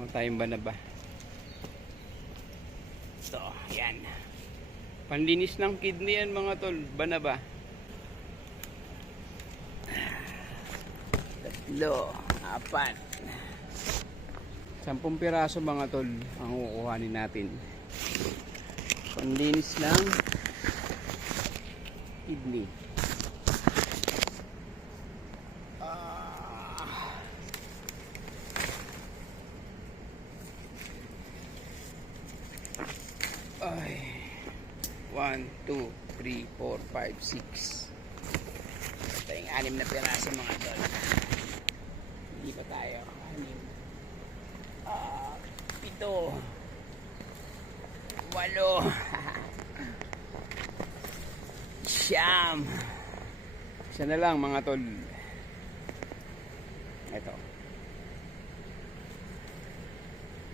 Meron tayong banaba. Ito, yan. Panlinis ng kidney yan mga tol. Banaba. 3, 4, 10 piraso mga tol ang kukuhanin natin. Panlinis ng kidney. Ay, 1, 2, 3, 4, 5, 6. Ito yung 6 na piraso mga tol. Hindi pa tayo 6, 7, 8, 9 isa na lang mga tol. Ito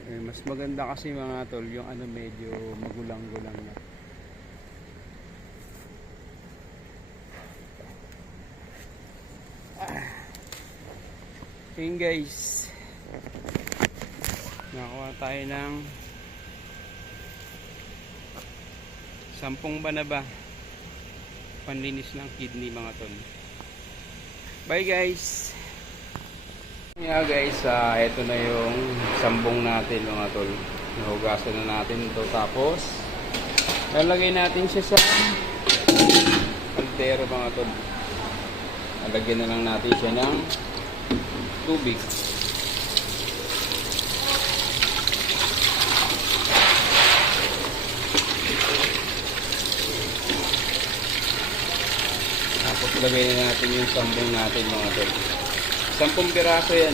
mas maganda kasi mga tol yung ano medyo magulang-gulang na. Yun guys, nakakuha tayo ng 10 banaba panlinis ng kidney mga tol. Bye guys. Yeah guys, ito na yung sambong natin mga tol. Nahugasan na natin ito, tapos lalagay natin siya sa kaldero mga tol. Lalagyan na lang natin siya ng tubig. Tapos lagay na natin yung sambong natin mga tol. 10 piraso yan.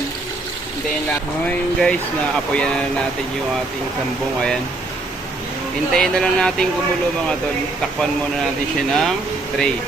Hintayin lang. Ngayon guys, naapoyan na natin yung ating sambong. Ayan. Hintayin na lang natin kumulo mga tol. Takpan muna natin siya ng tray.